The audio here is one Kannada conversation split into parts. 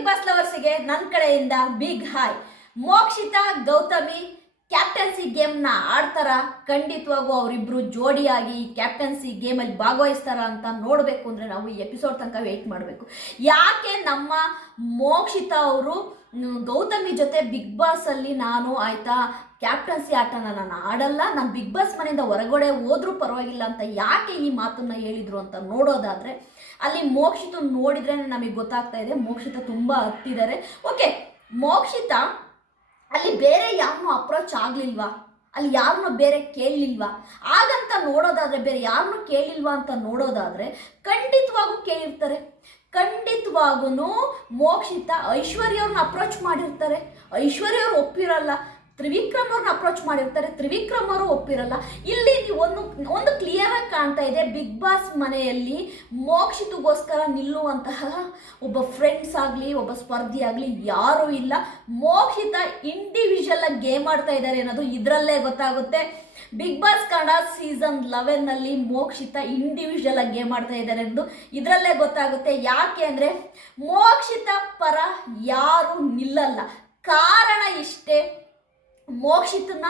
ಬಿಗ್ ಬಾಸ್ ಲವರ್ಸಿಗೆ ನನ್ನ ಕಡೆಯಿಂದ big hi Mokshitha Gautami captaincy ಗೇಮ್ನ ಆಡ್ತಾರ? ಖಂಡಿತವಾಗೂ ಅವರಿಬ್ರು ಜೋಡಿಯಾಗಿ ಈ ಕ್ಯಾಪ್ಟನ್ಸಿ ಗೇಮಲ್ಲಿ ಭಾಗವಹಿಸ್ತಾರ ಅಂತ ನೋಡಬೇಕು ಅಂದರೆ ನಾವು ಈ ಎಪಿಸೋಡ್ ತನಕ ವೆಯ್ಟ್ ಮಾಡಬೇಕು. ಯಾಕೆ ನಮ್ಮ ಮೋಕ್ಷಿತ ಅವರು ಗೌತಮಿ ಜೊತೆ ಬಿಗ್ ಬಾಸಲ್ಲಿ ನಾನು ಆಯ್ತಾ ಕ್ಯಾಪ್ಟನ್ಸಿ ಆಟನ ನಾನು ಆಡಲ್ಲ, ನಾನು ಬಿಗ್ ಬಾಸ್ ಮನೆಯಿಂದ ಹೊರಗಡೆ ಹೋದ್ರೂ ಪರವಾಗಿಲ್ಲ ಅಂತ ಯಾಕೆ ಈ ಮಾತನ್ನ ಹೇಳಿದ್ರು ಅಂತ ನೋಡೋದಾದ್ರೆ, ಅಲ್ಲಿ ಮೋಕ್ಷಿತ ನೋಡಿದ್ರೆ ನಮಗೆ ಗೊತ್ತಾಗ್ತಾ ಇದೆ, ಮೋಕ್ಷಿತ ತುಂಬ ಹತ್ತಿದ್ದಾರೆ ಓಕೆ ಮೋಕ್ಷಿತ ಅಲ್ಲಿ ಬೇರೆ ಯಾರನ್ನೂ ಅಪ್ರೋಚ್ ಆಗ್ಲಿಲ್ವಾ? ಅಲ್ಲಿ ಯಾರನ್ನೂ ಬೇರೆ ಕೇಳಲಿಲ್ವಾ? ಹಾಗಂತ ನೋಡೋದಾದ್ರೆ, ಬೇರೆ ಯಾರನ್ನೂ ಕೇಳಿಲ್ವಾ ಅಂತ ನೋಡೋದಾದ್ರೆ, ಖಂಡಿತವಾಗೂ ಕೇಳಿರ್ತಾರೆ. ಖಂಡಿತವಾಗೂ ಮೋಕ್ಷಿತ ಐಶ್ವರ್ಯವ್ರನ್ನ ಅಪ್ರೋಚ್ ಮಾಡಿರ್ತಾರೆ. ಐಶ್ವರ್ಯವ್ರು ಒಪ್ಪಿರಲ್ಲ. ತ್ರಿವಿಕ್ರಮ್ ಅವ್ರನ್ನ ಅಪ್ರೋಚ್ ಮಾಡಿರ್ತಾರೆ. ತ್ರಿವಿಕ್ರಮ್ ಅವರು ಒಪ್ಪಿರಲ್ಲ. ಇಲ್ಲಿ ನೀವು ಒಂದು ಒಂದು ಕ್ಲಿಯರ್ ಆಗಿ ಕಾಣ್ತಾ ಇದೆ, ಬಿಗ್ ಬಾಸ್ ಮನೆಯಲ್ಲಿ ಮೋಕ್ಷಿತಗೋಸ್ಕರ ನಿಲ್ಲುವಂತಹ ಒಬ್ಬ ಫ್ರೆಂಡ್ಸ್ ಆಗಲಿ, ಒಬ್ಬ ಸ್ಪರ್ಧಿ ಆಗಲಿ ಯಾರೂ ಇಲ್ಲ. ಮೋಕ್ಷಿತ ಇಂಡಿವಿಜುವಲ್ ಆಗಿ ಗೇಮ್ ಆಡ್ತಾ ಇದ್ದಾರೆ ಅನ್ನೋದು ಇದರಲ್ಲೇ ಗೊತ್ತಾಗುತ್ತೆ. ಬಿಗ್ ಬಾಸ್ ಕನ್ನಡ ಸೀಸನ್ ಲೆವೆನ್ನಲ್ಲಿ ಮೋಕ್ಷಿತ ಇಂಡಿವಿಜುವಲ್ ಆಗಿ ಗೇಮ್ ಆಡ್ತಾ ಇದ್ದಾರೆ ಎಂದು ಇದರಲ್ಲೇ ಗೊತ್ತಾಗುತ್ತೆ. ಯಾಕೆ ಅಂದರೆ ಮೋಕ್ಷಿತ ಪರ ಯಾರು ನಿಲ್ಲಲ್ಲ. ಕಾರಣ ಇಷ್ಟೇ. ಮೋಕ್ಷಿತನ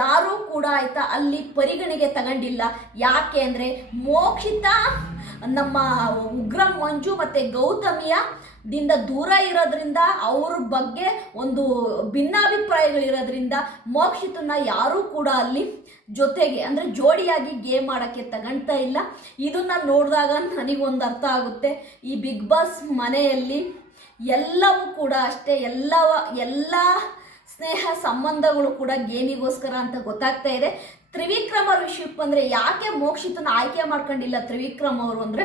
ಯಾರೂ ಕೂಡ ಆಯ್ತಾ ಅಲ್ಲಿ ಪರಿಗಣೆಗೆ ತಗೊಂಡಿಲ್ಲ. ಯಾಕೆ ಅಂದರೆ ಮೋಕ್ಷಿತ ನಮ್ಮ ಉಗ್ರ ಮಂಜು ಮತ್ತು ಗೌತಮಿಯ ದಿಂದ ದೂರ ಇರೋದ್ರಿಂದ ಅವ್ರ ಬಗ್ಗೆ ಒಂದು ಭಿನ್ನಾಭಿಪ್ರಾಯಗಳಿರೋದ್ರಿಂದ ಮೋಕ್ಷಿತನ ಯಾರೂ ಕೂಡ ಅಲ್ಲಿ ಜೊತೆಗೆ ಅಂದರೆ ಜೋಡಿಯಾಗಿ ಗೇಮ್ ಮಾಡೋಕ್ಕೆ ತಗೊಳ್ತಾ ಇಲ್ಲ. ಇದನ್ನ ನೋಡಿದಾಗ ನನಗೊಂದು ಅರ್ಥ ಆಗುತ್ತೆ. ಈ ಬಿಗ್ ಬಾಸ್ ಮನೆಯಲ್ಲಿ ಎಲ್ಲವೂ ಕೂಡ ಅಷ್ಟೇ. ಎಲ್ಲವ ಎಲ್ಲ ಸ್ನೇಹ ಸಂಬಂಧಗಳು ಕೂಡ ಗೇಮಿಗೋಸ್ಕರ ಅಂತ ಗೊತ್ತಾಗ್ತಾ ಇದೆ. ತ್ರಿವಿಕ್ರಮ ವಿಷಯಕ್ಕೆ ಬಂದರೆ ಯಾಕೆ ಮೋಕ್ಷಿತನ ಆಯ್ಕೆ ಮಾಡ್ಕೊಂಡಿಲ್ಲ ತ್ರಿವಿಕ್ರಮ್ ಅವರು ಅಂದರೆ?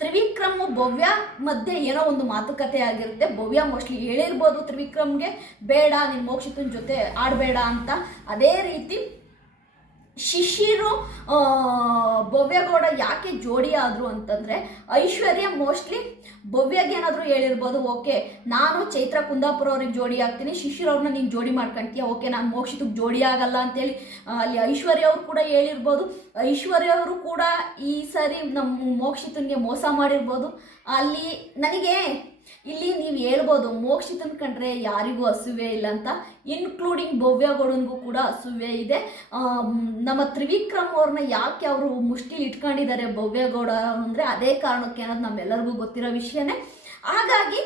ತ್ರಿವಿಕ್ರಮ್ ಭವ್ಯ ಮಧ್ಯೆ ಏನೋ ಒಂದು ಮಾತುಕತೆ ಆಗಿರುತ್ತೆ. ಭವ್ಯ ಮೋಸ್ಟ್ಲಿ ಹೇಳಿರ್ಬೋದು ತ್ರಿವಿಕ್ರಮ್ಗೆ, ಬೇಡ, ನೀನು ಮೋಕ್ಷಿತನ ಜೊತೆ ಆಡಬೇಡ ಅಂತ. ಅದೇ ರೀತಿ ಶಿಶಿರು ಭವ್ಯಗೌಡ ಯಾಕೆ ಜೋಡಿ ಆದರು ಅಂತಂದರೆ ಐಶ್ವರ್ಯ ಮೋಸ್ಟ್ಲಿ ಭವ್ಯಗೆ ಏನಾದರೂ ಹೇಳಿರ್ಬೋದು, ಓಕೆ, ನಾನು ಚೈತ್ರ ಕುಂದಾಪುರ ಅವ್ರಿಗೆ ಜೋಡಿ ಆಗ್ತೀನಿ, ಶಿಶಿರ್ ಅವ್ರನ್ನ ನೀನು ಜೋಡಿ ಮಾಡ್ಕೊಂತೀಯ, ಓಕೆ, ನಾನು ಮೋಕ್ಷಿತಕ್ಕೆ ಜೋಡಿ ಆಗಲ್ಲ ಅಂತೇಳಿ ಅಲ್ಲಿ ಐಶ್ವರ್ಯ ಅವರು ಕೂಡ ಹೇಳಿರ್ಬೋದು. ಐಶ್ವರ್ಯ ಅವರು ಕೂಡ ಈ ಸರಿ ನಮ್ಮ ಮೋಕ್ಷಿತನಿಗೆ ಮೋಸ ಮಾಡಿರ್ಬೋದು. ಅಲ್ಲಿ ನನಗೆ ಇಲ್ಲಿ ನೀವು ಹೇಳ್ಬೋದು, ಮೋಕ್ಷಿತನ್ ಕಂಡ್ರೆ ಯಾರಿಗೂ ಹಸುವೆ ಇಲ್ಲ ಅಂತ. ಇನ್ಕ್ಲೂಡಿಂಗ್ ಭವ್ಯಗೌಡನಿಗೂ ಕೂಡ ಹಸುವೆ ಇದೆ. ನಮ್ಮ ತ್ರಿವಿಕ್ರಮ್ ಅವ್ರನ್ನ ಯಾಕೆ ಅವರು ಮುಷ್ಟಿಲಿ ಇಟ್ಕೊಂಡಿದ್ದಾರೆ ಭವ್ಯಗೌಡ ಅಂದರೆ ಅದೇ ಕಾರಣಕ್ಕೆ ಅನ್ನೋದು ನಮ್ಮೆಲ್ಲರಿಗೂ ಗೊತ್ತಿರೋ ವಿಷಯನೇ. ಹಾಗಾಗಿ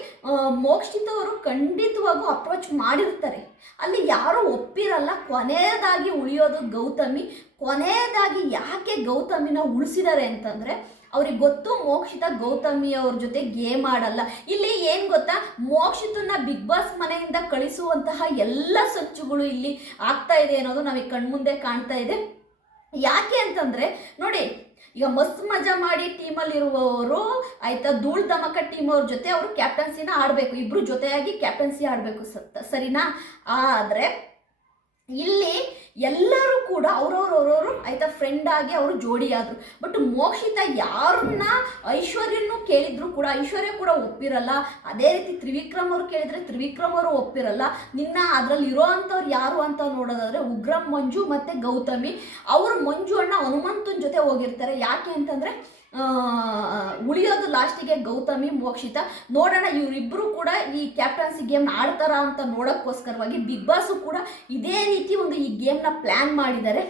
ಮೋಕ್ಷಿತವರು ಖಂಡಿತವಾಗೂ ಅಪ್ರೋಚ್ ಮಾಡಿರ್ತಾರೆ. ಅಲ್ಲಿ ಯಾರೂ ಒಪ್ಪಿರಲ್ಲ, ಕೊನೆಯದಾಗಿ ಉಳಿಯೋದು ಗೌತಮಿ. ಕೊನೆಯದಾಗಿ ಯಾಕೆ ಗೌತಮಿನ ಉಳಿಸಿದ್ದಾರೆ ಅಂತಂದರೆ ಅವ್ರಿಗೆ ಗೊತ್ತು ಮೋಕ್ಷಿತ ಗೌತಮಿ ಅವ್ರ ಜೊತೆ ಗೇಮ್ ಆಡಲ್ಲ. ಇಲ್ಲಿ ಏನು ಗೊತ್ತಾ? ಮೋಕ್ಷಿತನ ಬಿಗ್ ಬಾಸ್ ಮನೆಯಿಂದ ಕಳಿಸುವಂತಹ ಎಲ್ಲ ಸಚ್ಚುಗಳು ಇಲ್ಲಿ ಆಗ್ತಾ ಇದೆ ಅನ್ನೋದು ನಮಗೆ ಕಣ್ಮುಂದೆ ಕಾಣ್ತಾ ಇದೆ. ಯಾಕೆ ಅಂತಂದ್ರೆ, ನೋಡಿ, ಈಗ ಮಸ್ತ್ ಮಜಾ ಮಾಡಿ ಟೀಮಲ್ಲಿರುವವರು, ಆಯ್ತಾ, ಧೂಳ್ ಧಮಕ ಟೀಮ್ ಅವ್ರ ಜೊತೆ ಅವರು ಕ್ಯಾಪ್ಟನ್ಸಿನ ಆಡಬೇಕು. ಇಬ್ರು ಜೊತೆಯಾಗಿ ಕ್ಯಾಪ್ಟನ್ಸಿ ಆಡಬೇಕು ಸರಿನಾ? ಆದರೆ ಇಲ್ಲಿ ಎಲ್ಲರೂ ಕೂಡ ಅವ್ರವ್ರವ್ರವರು ಆಯ್ತಾ ಫ್ರೆಂಡ್ ಆಗಿ ಅವರು ಜೋಡಿ ಆದರು ಬಟ್ ಮೋಕ್ಷಿತ ಯಾರನ್ನ ಐಶ್ವರ್ಯನೂ ಕೇಳಿದ್ರು ಕೂಡ, ಐಶ್ವರ್ಯ ಕೂಡ ಒಪ್ಪಿರಲ್ಲ. ಅದೇ ರೀತಿ ತ್ರಿವಿಕ್ರಮ್ ಅವ್ರು ಕೇಳಿದ್ರೆ ತ್ರಿವಿಕ್ರಮ್ ಅವರು ಒಪ್ಪಿರಲ್ಲ. ನಿನ್ನ ಅದರಲ್ಲಿ ಇರೋ ಯಾರು ಅಂತ ನೋಡೋದಾದ್ರೆ ಉಗ್ರಂ, ಮಂಜು ಮತ್ತು ಗೌತಮಿ. ಅವರು ಮಂಜು ಅಣ್ಣ ಹನುಮಂತನ ಜೊತೆ ಹೋಗಿರ್ತಾರೆ. ಯಾಕೆ ಅಂತಂದರೆ ಉಳಿಯೋದು ಲಾಸ್ಟಿಗೆ ಗೌತಮಿ, ಮೋಕ್ಷಿತ. ನೋಡೋಣ ಇವರಿಬ್ಬರು ಕೂಡ ಈ ಕ್ಯಾಪ್ಟನ್ಸಿ ಗೇಮ್ನ ಆಡ್ತಾರಾ ಅಂತ ನೋಡೋಕ್ಕೋಸ್ಕರವಾಗಿ ಬಿಗ್ ಬಾಸು ಕೂಡ ಇದೇ ರೀತಿ ಒಂದು ಈ ಗೇಮ್ನ ಪ್ಲ್ಯಾನ್ ಮಾಡಿದ್ದಾರೆ.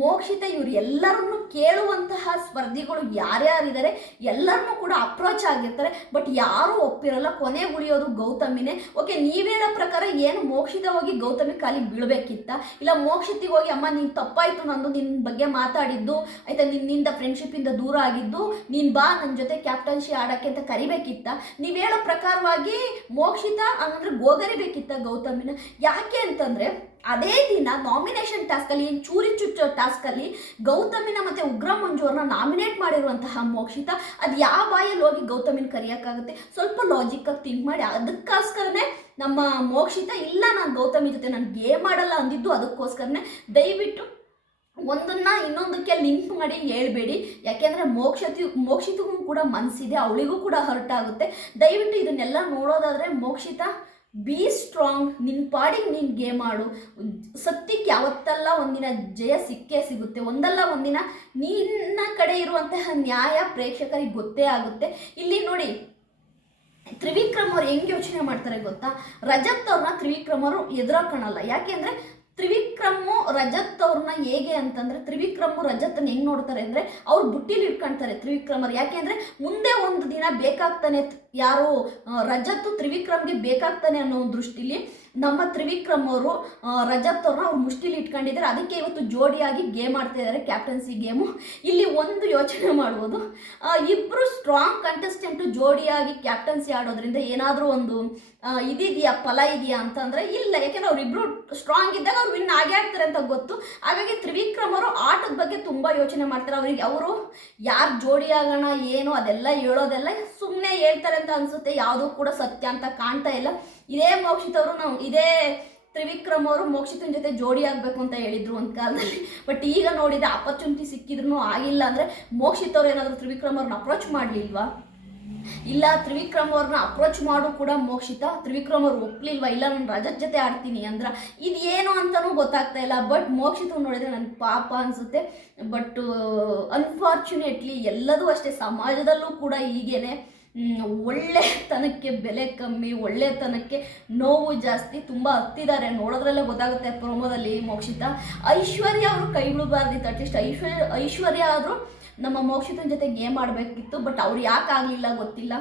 ಮೋಕ್ಷಿತ ಇವ್ರು ಎಲ್ಲರನ್ನು ಕೇಳುವಂತಹ ಸ್ಪರ್ಧಿಗಳು ಯಾರ್ಯಾರಿದ್ದಾರೆ, ಎಲ್ಲರನ್ನೂ ಕೂಡ ಅಪ್ರೋಚ್ ಆಗಿರ್ತಾರೆ ಬಟ್ ಯಾರೂ ಒಪ್ಪಿರಲ್ಲ. ಕೊನೆ ಉಳಿಯೋದು ಗೌತಮಿನೇ. ಓಕೆ ನೀವೇಳೋ ಪ್ರಕಾರ ಏನು ಮೋಕ್ಷಿತ ಹೋಗಿ ಗೌತಮಿ ಕಾಲಿಗೆ ಬೀಳಬೇಕಿತ್ತ? ಇಲ್ಲ ಮೋಕ್ಷಿತಿಗೆ ಹೋಗಿ ಅಮ್ಮ, ನೀನು ತಪ್ಪಾಯಿತು ನಂದು ನಿನ್ನ ಬಗ್ಗೆ ಮಾತಾಡಿದ್ದು, ಆಯ್ತಾ ನಿನ್ನಿಂದ ಫ್ರೆಂಡ್ಶಿಪ್ಪಿಂದ ದೂರ ಆಗಿದ್ದು, ನೀನ್ ಬಾ ನನ್ನ ಜೊತೆ ಕ್ಯಾಪ್ಟನ್ಶಿ ಆಡೋಕ್ಕೆ ಅಂತ ಕರಿಬೇಕಿತ್ತ? ನೀವು ಹೇಳೋ ಪ್ರಕಾರವಾಗಿ ಮೋಕ್ಷಿತ ಅಂದ್ರೆ ಗೋಗರಿಬೇಕಿತ್ತ ಗೌತಮಿನ. ಯಾಕೆ ಅಂತಂದರೆ, ಅದೇ ದಿನ ನಾಮಿನೇಷನ್ ಟಾಸ್ಕಲ್ಲಿ ಏನು ಚೂರಿ ಚುಚ್ಚೋ ಟಾಸ್ಕಲ್ಲಿ ಗೌತಮಿನ ಮತ್ತು ಉಗ್ರ ಮಂಜು ನಾಮಿನೇಟ್ ಮಾಡಿರುವಂತಹ ಮೋಕ್ಷಿತ. ಅದು ಯಾವ ಬಾಯಲ್ಲಿ ಹೋಗಿ ಗೌತಮಿನ ಕರೆಯೋಕ್ಕಾಗುತ್ತೆ? ಸ್ವಲ್ಪ ಲಾಜಿಕ್ಕಾಗಿ ಥಿಂಕ್ ಮಾಡಿ. ಅದಕ್ಕೋಸ್ಕರನೇ ನಮ್ಮ ಮೋಕ್ಷಿತ, ಇಲ್ಲ, ನಾನು ಗೌತಮಿ ಜೊತೆ ನಾನು ಗೇಮ್ ಮಾಡಲ್ಲ ಅಂದಿದ್ದು ಅದಕ್ಕೋಸ್ಕರನೇ ದಯವಿಟ್ಟು ಒಂದನ್ನ ಇನ್ನೊಂದಕ್ಕೆ ಲಿಂಕ್ ಮಾಡಿ ಹೇಳ್ಬೇಡಿ. ಯಾಕೆಂದರೆ ಮೋಕ್ಷತಿ, ಮೋಕ್ಷಿತಗೂ ಕೂಡ ಮನಸ್ಸಿದೆ ಅವಳಿಗೂ ಕೂಡ ಹರ್ಟ್ ಆಗುತ್ತೆ. ದಯವಿಟ್ಟು ಇದನ್ನೆಲ್ಲ ನೋಡೋದಾದರೆ ಮೋಕ್ಷಿತ ಬಿ ಸ್ಟ್ರಾಂಗ್ ನಿನ್ನ ಪಾಡಿಗೆ ನೀನು ಗೇಮ್ ಆಡು. ಸತ್ಯಕ್ಕೆ ಯಾವತ್ತಲ್ಲ ಒಂದಿನ ಜಯ ಸಿಕ್ಕೇ ಸಿಗುತ್ತೆ. ಒಂದಲ್ಲ ಒಂದಿನ ನಿನ್ನ ಕಡೆ ಇರುವಂತಹ ನ್ಯಾಯ ಪ್ರೇಕ್ಷಕರಿಗೆ ಗೊತ್ತೇ ಆಗುತ್ತೆ. ಇಲ್ಲಿ ನೋಡಿ, ತ್ರಿವಿಕ್ರಮ್ ಅವ್ರು ಹೆಂಗ್ ಯೋಚನೆ ಮಾಡ್ತಾರೆ ಗೊತ್ತಾ? ರಜತ್ ಅವ್ರನ್ನ ತ್ರಿವಿಕ್ರಮ್ ಅವರು ಎದುರಾಕಣಲ್ಲ ಯಾಕೆಂದ್ರೆ ತ್ರಿವಿಕ್ರಮು ರಜತ್ ಅವ್ರನ್ನ ಹೇಗೆ ಅಂತಂದ್ರೆ ತ್ರಿವಿಕ್ರಮು ರಜತ್ನ ಹೆಂಗ್ ನೋಡ್ತಾರೆ ಅಂದ್ರೆ ಅವ್ರು ಬುಟ್ಟಿಲಿ ಇಟ್ಕೊಳ್ತಾರೆ ತ್ರಿವಿಕ್ರಮರು. ಯಾಕೆ ಅಂದ್ರೆ ಮುಂದೆ ಒಂದು ದಿನ ಬೇಕಾಗ್ತಾನೆ ಯಾರು ರಜತ್ ತ್ರಿವಿಕ್ರಮ್ಗೆ ಬೇಕಾಗ್ತಾನೆ ಅನ್ನೋ ದೃಷ್ಟಿಲಿ ನಮ್ಮ ತ್ರಿವಿಕ್ರಮ್ ಅವರು ರಜತ್ ಅವ್ರನ್ನ ಅವ್ರು ಮುಷ್ಟಿಲಿ ಇಟ್ಕೊಂಡಿದ್ದಾರೆ. ಅದಕ್ಕೆ ಇವತ್ತು ಜೋಡಿಯಾಗಿ ಗೇಮ್ ಆಡ್ತಾ ಇದ್ದಾರೆ ಕ್ಯಾಪ್ಟನ್ಸಿ ಗೇಮು. ಇಲ್ಲಿ ಒಂದು ಯೋಚನೆ ಮಾಡ್ಬೋದು. ಇಬ್ಬರು ಸ್ಟ್ರಾಂಗ್ ಕಂಟೆಸ್ಟೆಂಟು ಜೋಡಿಯಾಗಿ ಕ್ಯಾಪ್ಟನ್ಸಿ ಆಡೋದ್ರಿಂದ ಏನಾದರೂ ಒಂದು ಇದೆಯಾ ಫಲ ಇದೆಯಾ ಅಂತಂದರೆ ಇಲ್ಲ. ಯಾಕೆಂದ್ರೆ ಅವರಿಬ್ಬರು ಸ್ಟ್ರಾಂಗ್ ಇದ್ದಾಗ ಅವ್ರು ವಿನ್ ಆಗೇ ಆಗ್ತಾರೆ ಅಂತ ಗೊತ್ತು. ಹಾಗಾಗಿ ತ್ರಿವಿಕ್ರಮ್ ಅವರು ಆಟದ ಬಗ್ಗೆ ತುಂಬ ಯೋಚನೆ ಮಾಡ್ತಾರೆ. ಅವರಿಗೆ ಅವರು ಯಾರು ಜೋಡಿ ಆಗೋಣ ಏನು ಅದೆಲ್ಲ ಹೇಳೋದೆಲ್ಲ ಸುಮ್ಮನೆ ಹೇಳ್ತಾರೆ ಅಂತ ಅನಿಸುತ್ತೆ. ಯಾವುದೂ ಕೂಡ ಸತ್ಯ ಅಂತ ಕಾಣ್ತಾ ಇಲ್ಲ. ಇದೇ ಮೋಕ್ಷಿತ್ ಅವರು ನಾವು ಇದೇ ತ್ರಿವಿಕ್ರಮ್ ಅವರು ಮೋಕ್ಷಿತನ ಜೊತೆ ಜೋಡಿ ಆಗಬೇಕು ಅಂತ ಹೇಳಿದ್ರು ಒಂದು ಕಾಲದಲ್ಲಿ. ಬಟ್ ಈಗ ನೋಡಿದ್ರೆ ಅಪರ್ಚುನಿಟಿ ಸಿಕ್ಕಿದ್ರು ಆಗಿಲ್ಲ ಅಂದರೆ ಮೋಕ್ಷಿತ್ ಅವ್ರು ಏನಾದರೂ ತ್ರಿವಿಕ್ರಮ್ ಅವ್ರನ್ನ ಅಪ್ರೋಚ್ ಮಾಡಲಿಲ್ವಾ? ಇಲ್ಲ, ತ್ರಿವಿಕ್ರಮ್ ಅವ್ರನ್ನ ಅಪ್ರೋಚ್ ಮಾಡು ಕೂಡ ಮೋಕ್ಷಿತ. ತ್ರಿವಿಕ್ರಮ್ ಅವ್ರು ಒಪ್ಲಿಲ್ವ? ಇಲ್ಲ, ನಾನು ರಜತ್ ಜೊತೆ ಆಡ್ತೀನಿ ಅಂದ್ರೆ ಇದು ಏನು ಅಂತಲೂ ಗೊತ್ತಾಗ್ತಾ ಇಲ್ಲ. ಬಟ್ ಮೋಕ್ಷಿತ ನೋಡಿದ್ರೆ ನನಗೆ ಪಾಪ ಅನಿಸುತ್ತೆ. ಬಟ್ ಅನ್ಫಾರ್ಚುನೇಟ್ಲಿ ಎಲ್ಲದೂ ಅಷ್ಟೇ. ಸಮಾಜದಲ್ಲೂ ಕೂಡ ಹೀಗೇನೆ. ಒಳ್ಳೆತನಕ್ಕೆ ಬೆಲೆ ಕಮ್ಮಿ, ಒಳ್ಳೆತನಕ್ಕೆ ನೋವು ಜಾಸ್ತಿ, ತುಂಬ ಹತ್ತಿದ್ದಾರೆ ನೋಡೋದ್ರಲ್ಲೇ ಗೊತ್ತಾಗುತ್ತೆ ಪ್ರೊಮೋದಲ್ಲಿ ಮೋಕ್ಷಿತ. ಐಶ್ವರ್ಯ ಅವರು ಕೈ ಬಿಡಬಾರ್ದಿತ್ತು ಅಟ್ಲೀಸ್ಟ್ ಐಶ್ವರ್ಯ ಐಶ್ವರ್ಯ ಆದರೂ ನಮ್ಮ ಮೋಕ್ಷಿತನ ಜೊತೆ ಗೇಮ್ ಆಡಬೇಕಿತ್ತು ಬಟ್ ಅವ್ರು ಯಾಕೆ ಆಗಲಿಲ್ಲ ಗೊತ್ತಿಲ್ಲ.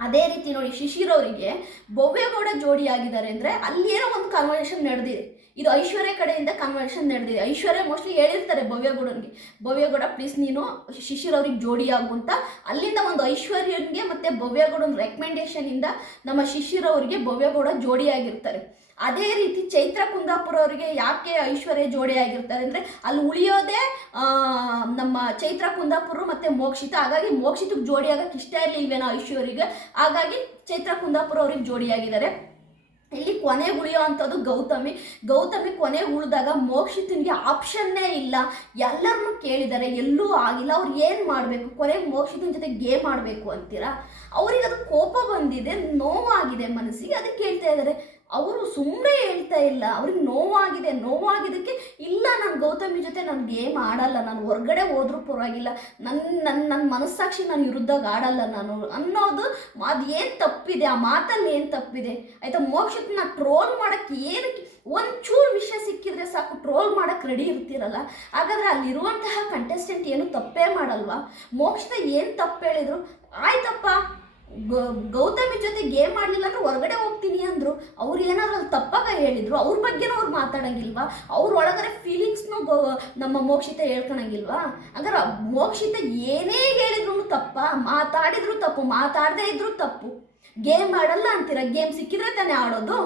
ಅದೇ ರೀತಿ ನೋಡಿ ಶಿಶಿರ್ ಅವರಿಗೆ ಭವ್ಯಗೌಡ ಜೋಡಿ ಆಗಿದ್ದಾರೆ ಅಂದರೆ ಅಲ್ಲಿ ಏನೋ ಒಂದು ಕಾನ್ವರ್ಸೇಷನ್ ನಡೆದಿದೆ. ಇದು ಐಶ್ವರ್ಯ ಕಡೆಯಿಂದ ಕನ್ವರ್ಷನ್ ನಡೆದಿದೆ. ಐಶ್ವರ್ಯ ಮೋಸ್ಟ್ಲಿ ಹೇಳಿರ್ತಾರೆ ಭವ್ಯಗೌಡನಿಗೆ, ಭವ್ಯಗೌಡ ಪ್ಲೀಸ್ ನೀನು ಶಿಶಿರ್ ಅವ್ರಿಗೆ ಜೋಡಿ ಆಗು ಅಂತ. ಅಲ್ಲಿಂದ ಒಂದು ಐಶ್ವರ್ಯನಿಗೆ ಮತ್ತು ಭವ್ಯಗೌಡನ ರೆಕಮೆಂಡೇಶನಿಂದ ನಮ್ಮ ಶಿಶಿರ್ ಅವರಿಗೆ ಭವ್ಯಗೌಡ ಜೋಡಿ ಆಗಿರ್ತಾರೆ. ಅದೇ ರೀತಿ ಚೈತ್ರ ಕುಂದಾಪುರ ಅವರಿಗೆ ಯಾಕೆ ಐಶ್ವರ್ಯ ಜೋಡಿ ಆಗಿರ್ತಾರೆ ಅಂದರೆ ಅಲ್ಲಿ ಉಳಿಯೋದೇ ನಮ್ಮ ಚೈತ್ರ ಕುಂದಾಪುರ ಮತ್ತು ಮೋಕ್ಷಿತ. ಹಾಗಾಗಿ ಮೋಕ್ಷಿತಕ್ಕೆ ಜೋಡಿ ಆಗಕ್ಕೆ ಇಷ್ಟ ಇರಲಿಲ್ವೇನೋ ಐಶ್ವರ್ಯಗೆ, ಹಾಗಾಗಿ ಚೈತ್ರ ಕುಂದಾಪುರ ಅವ್ರಿಗೆ ಜೋಡಿಯಾಗಿದ್ದಾರೆ ಇಲ್ಲಿ ಕೊನೆ ಉಳಿಯೋ ಅಂಥದ್ದು ಗೌತಮಿ. ಗೌತಮಿ ಕೊನೆ ಉಳಿದಾಗ ಮೋಕ್ಷಿತನಿಗೆ ಆಪ್ಷನ್ನೇ ಇಲ್ಲ. ಎಲ್ಲರನ್ನು ಕೇಳಿದ್ದಾರೆ ಎಲ್ಲೂ ಆಗಿಲ್ಲ. ಅವ್ರು ಏನು ಮಾಡಬೇಕು? ಕೊನೆಗೆ ಮೋಕ್ಷಿತನ ಜೊತೆ ಗೇಮ್ ಆಡಬೇಕು ಅಂತೀರಾ? ಅವ್ರಿಗೆ ಅದು ಕೋಪ ಬಂದಿದೆ, ನೋವಾಗಿದೆ ಮನಸ್ಸಿಗೆ. ಅದಕ್ಕೆ ಕೇಳ್ತಾ ಇದ್ದಾರೆ ಅವರು ಸುಮ್ಮನೆ ಹೇಳ್ತಾ ಇಲ್ಲ. ಅವ್ರಿಗೆ ನೋವಾಗಿದೆ ನೋವಾಗಿದ್ದಕ್ಕೆ ಇಲ್ಲ, ನಾನು ಗೌತಮಿ ಜೊತೆ ನಾನು ಗೇಮ್ ಆಡಲ್ಲ. ನಾನು ಹೊರಗಡೆ ಹೋದ್ರೂ ಪರವಾಗಿಲ್ಲ. ನನ್ನ ನನ್ನ ನನ್ನ ಮನಸ್ಸಾಕ್ಷಿ ನಾನು ವಿರುದ್ಧಾಗ ಆಡಲ್ಲ ನಾನು ಅನ್ನೋದು ಅದು ಏನು ತಪ್ಪಿದೆ, ಆ ಮಾತಲ್ಲಿ ಏನು ತಪ್ಪಿದೆ? ಆಯ್ತಾ ಮೋಕ್ಷನ ಟ್ರೋಲ್ ಮಾಡೋಕ್ಕೆ ಏನಕ್ಕೆ? ಒಂಚೂರು ವಿಷಯ ಸಿಕ್ಕಿದ್ರೆ ಸಾಕು ಟ್ರೋಲ್ ಮಾಡೋಕ್ಕೆ ರೆಡಿ ಇರ್ತಿರಲ್ಲ? ಹಾಗಾದ್ರೆ ಅಲ್ಲಿರುವಂತಹ ಕಂಟೆಸ್ಟೆಂಟ್ ಏನು ತಪ್ಪೇ ಮಾಡಲ್ವಾ? ಮೋಕ್ಷದ ಏನು ತಪ್ಪು ಹೇಳಿದ್ರು ಆಯ್ತಪ್ಪ ಗ- ಗೌತಮಿ ಜೊತೆ ಗೇಮ್ ಮಾಡಲಿಲ್ಲ ಅಂದ್ರೆ ಹೊರಗಡೆ ಹೋಗ್ತೀನಿ ಅಂದ್ರು. ಅವ್ರು ಏನಾದ್ರು ಅಲ್ಲಿ ತಪ್ಪಾಗ ಹೇಳಿದ್ರು. ಅವ್ರ ಬಗ್ಗೆನೂ ಅವ್ರು ಮಾತಾಡಂಗಿಲ್ವಾ? ಅವ್ರ ಒಳಗಡೆ ಫೀಲಿಂಗ್ಸ್ನು ನಮ್ಮ ಮೋಕ್ಷಿತ ಹೇಳ್ಕೊಳಂಗಿಲ್ವಾ? ಹಂಗಾರೆ ಮೋಕ್ಷಿತ ಏನೇ ಹೇಳಿದ್ರು ತಪ್ಪ? ಮಾತಾಡಿದ್ರು ತಪ್ಪು, ಮಾತಾಡದೇ ಇದ್ರು ತಪ್ಪು. ಗೇಮ್ ಆಡಲ್ಲ ಅಂತೀರ? ಗೇಮ್ ಸಿಕ್ಕಿದ್ರೆ ತಾನೇ ಆಡೋದು?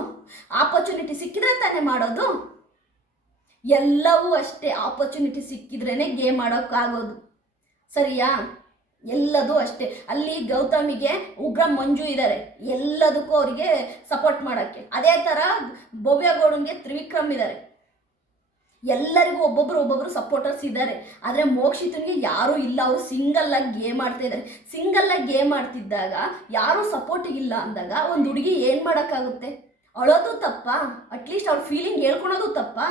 ಆಪರ್ಚುನಿಟಿ ಸಿಕ್ಕಿದ್ರೆ ತಾನೇ ಮಾಡೋದು? ಎಲ್ಲವೂ ಅಷ್ಟೇ. ಆಪರ್ಚುನಿಟಿ ಸಿಕ್ಕಿದ್ರೇ ಗೇಮ್ ಆಡೋಕ್ಕಾಗೋದು. ಸರಿಯಾ? ಎಲ್ಲದೂ ಅಷ್ಟೇ. ಅಲ್ಲಿ ಗೌತಮಿಗೆ ಉಗ್ರ ಮಂಜು ಇದ್ದಾರೆ ಎಲ್ಲದಕ್ಕೂ ಅವರಿಗೆ ಸಪೋರ್ಟ್ ಮಾಡೋಕ್ಕೆ. ಅದೇ ಥರ ಭವ್ಯಗೌಡನ್ಗೆ ತ್ರಿವಿಕ್ರಮ್ ಇದ್ದಾರೆ ಎಲ್ಲರಿಗೂ ಒಬ್ಬೊಬ್ರು ಒಬ್ಬೊಬ್ರು ಸಪೋರ್ಟರ್ಸ್ ಇದ್ದಾರೆ ಆದರೆ ಮೋಕ್ಷಿತನಿಗೆ ಯಾರೂ ಇಲ್ಲ. ಅವರು ಸಿಂಗಲ್ ಆಗಿ ಗೇಮ್ ಆಡ್ತಾ ಇದ್ದಾರೆ ಸಿಂಗಲ್ ಆಗಿ ಗೇಮ್ ಆಡ್ತಿದ್ದಾಗ ಯಾರೂ ಸಪೋರ್ಟಿಗೆ ಇಲ್ಲ ಅಂದಾಗ ಒಂದು ಹುಡುಗಿ ಏನು ಮಾಡೋಕ್ಕಾಗುತ್ತೆ? ಅಳೋದು ತಪ್ಪಾ? ಅಟ್ಲೀಸ್ಟ್ ಅವ್ರ ಫೀಲಿಂಗ್ ಹೇಳ್ಕೊಳೋದು ತಪ್ಪಾ?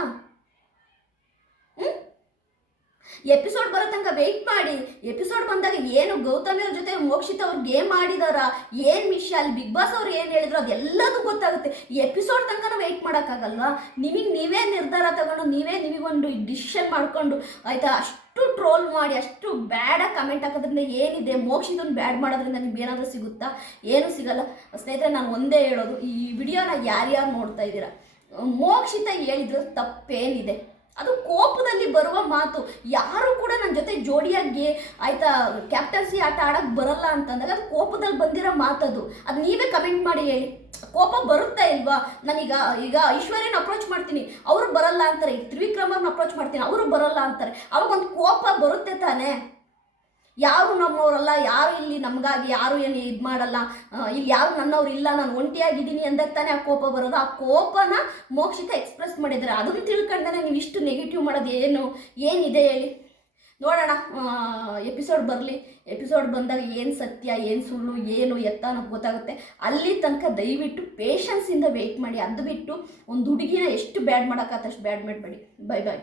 ಎಪಿಸೋಡ್ ಬರೋ ತನಕ ವೆಯ್ಟ್ ಮಾಡಿ. ಎಪಿಸೋಡ್ ಬಂದಾಗ ಏನು ಗೌತಮಿ ಅವ್ರ ಜೊತೆ ಮೋಕ್ಷಿತ ಅವ್ರು ಗೇಮ್ ಮಾಡಿದಾರ ಏನು ವಿಷಯ, ಅಲ್ಲಿ ಬಿಗ್ ಬಾಸ್ ಅವ್ರು ಏನು ಹೇಳಿದ್ರು ಅದೆಲ್ಲದೂ ಗೊತ್ತಾಗುತ್ತೆ. ಎಪಿಸೋಡ್ ತನಕ ವೆಯ್ಟ್ ಮಾಡೋಕ್ಕಾಗಲ್ವಾ? ನಿಮಗೆ ನೀವೇ ನಿರ್ಧಾರ ತಗೊಂಡು, ನೀವೇ ನಿಮಗೊಂದು ಡಿಸಿಷನ್ ಮಾಡ್ಕೊಂಡು, ಆಯಿತಾ, ಅಷ್ಟು ಟ್ರೋಲ್ ಮಾಡಿ, ಅಷ್ಟು ಬ್ಯಾಡ ಕಮೆಂಟ್ ಹಾಕೋದ್ರಿಂದ ಏನಿದೆ? ಮೋಕ್ಷಿತನ ಬ್ಯಾಡ್ ಮಾಡೋದ್ರಿಂದ ನಿಮ್ಗೆ ಏನಾದರೂ ಸಿಗುತ್ತಾ? ಏನೂ ಸಿಗಲ್ಲ. ಸ್ನೇಹಿತರೆ, ನಾನು ಒಂದೇ ಹೇಳೋದು, ಈ ವಿಡಿಯೋನ ಯಾರ್ಯಾರು ನೋಡ್ತಾ ಇದ್ದೀರಾ? ಮೋಕ್ಷಿತ ಹೇಳಿದ್ರು ತಪ್ಪೇನಿದೆ. ಅದು ಕೋಪದಲ್ಲಿ ಬರುವ ಮಾತು. ಯಾರು ಕೂಡ ನನ್ನ ಜೊತೆ ಜೋಡಿಯಾಗಿ, ಆಯ್ತಾ ಕ್ಯಾಪ್ಟನ್ಸಿ ಆಟ ಆಡಕ್ಕೆ ಬರಲ್ಲ ಅಂತಂದಾಗ ಅದು ಕೋಪದಲ್ಲಿ ಬಂದಿರೋ ಮಾತದು. ಅದು ನೀವೇ ಕಮೆಂಟ್ ಮಾಡಿ ಹೇಳಿ. ಕೋಪ ಬರುತ್ತಾ ಇಲ್ವಾ? ನಾನೀಗ, ಈಗ ಐಶ್ವರ್ಯನ ಅಪ್ರೋಚ್ ಮಾಡ್ತೀನಿ. ಅವರು ಬರಲ್ಲ ಅಂತಾರೆ. ಈಗ ತ್ರಿವಿಕ್ರಮರ್ನ ಅಪ್ರೋಚ್ ಮಾಡ್ತೀನಿ. ಅವರು ಬರಲ್ಲ ಅಂತಾರೆ. ಅವಾಗ ಒಂದು ಕೋಪ ಬರುತ್ತೆ ತಾನೇ? ಯಾರು ನಮ್ಮವರಲ್ಲ, ಯಾರು ಇಲ್ಲಿ ನಮಗಾಗಿ ಯಾರು ಏನು ಇದು ಮಾಡಲ್ಲ ಇಲ್ಲಿ ಯಾರು ನನ್ನವ್ರು ಇಲ್ಲ, ನಾನು ಒಂಟಿಯಾಗಿದ್ದೀನಿ ಅಂದಾಗ ತಾನೇ ಆ ಕೋಪ ಬರೋದು. ಆ ಕೋಪನ ಮೋಕ್ಷಿತ ಎಕ್ಸ್ಪ್ರೆಸ್ ಮಾಡಿದ್ದಾರೆ. ಅದನ್ನು ತಿಳ್ಕೊಂಡೇ ನೀವು ಇಷ್ಟು ನೆಗೆಟಿವ್ ಮಾಡೋದು ಏನು? ಏನಿದೆ ಹೇಳಿ? ನೋಡೋಣ ಎಪಿಸೋಡ್ ಬರಲಿ. ಎಪಿಸೋಡ್ ಬಂದಾಗ ಏನು ಸತ್ಯ, ಏನು ಸುಳ್ಳು, ಏನು ಎತ್ತ ಅನ್ನೋದು ಗೊತ್ತಾಗುತ್ತೆ. ಅಲ್ಲಿ ತನಕ ದಯವಿಟ್ಟು ಪೇಷನ್ಸಿಂದ ವೆಯ್ಟ್ ಮಾಡಿ. ಅದು ಬಿಟ್ಟು ಒಂದು ಹುಡುಗಿನ ಎಷ್ಟು ಬ್ಯಾಡ್ ಮಾಡೋಕ್ಕಾತಷ್ಟು ಬ್ಯಾಡ್ ಮಾಡಬೇಡಿ. Bye bye